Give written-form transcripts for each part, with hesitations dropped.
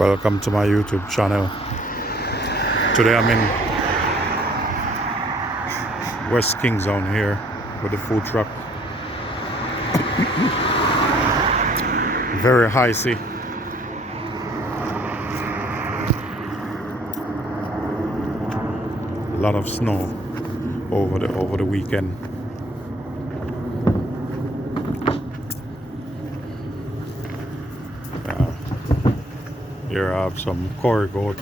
Welcome to my YouTube channel. Today I'm in West Kingsdown here with the food truck. Very icy. A lot of snow over the weekend. Here I have some Corey goat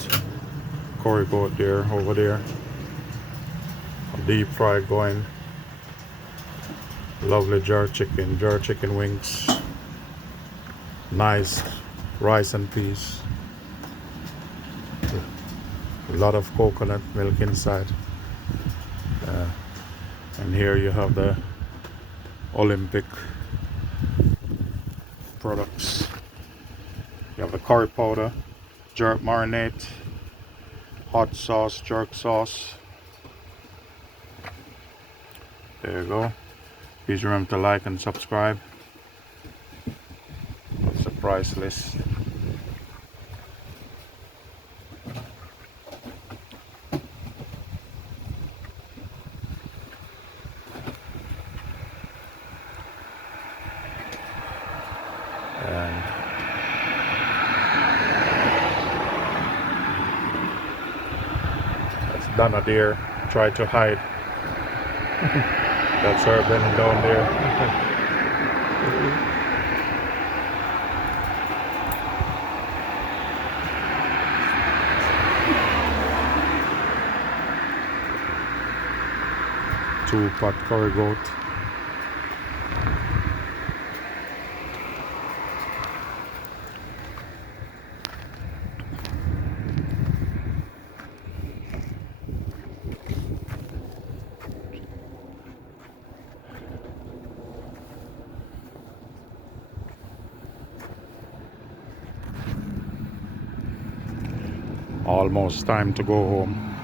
there, over there. Deep fried going. Lovely jar chicken wings. Nice rice and peas. A lot of coconut milk inside. And here you have the Olympic products. You have the curry powder, jerk marinade, hot sauce, jerk sauce. There you go. Please remember to like and subscribe. What's the price list? And that's Donna there. Try to hide. That's her bending down there. Two-pot curry goat. Almost time to go home.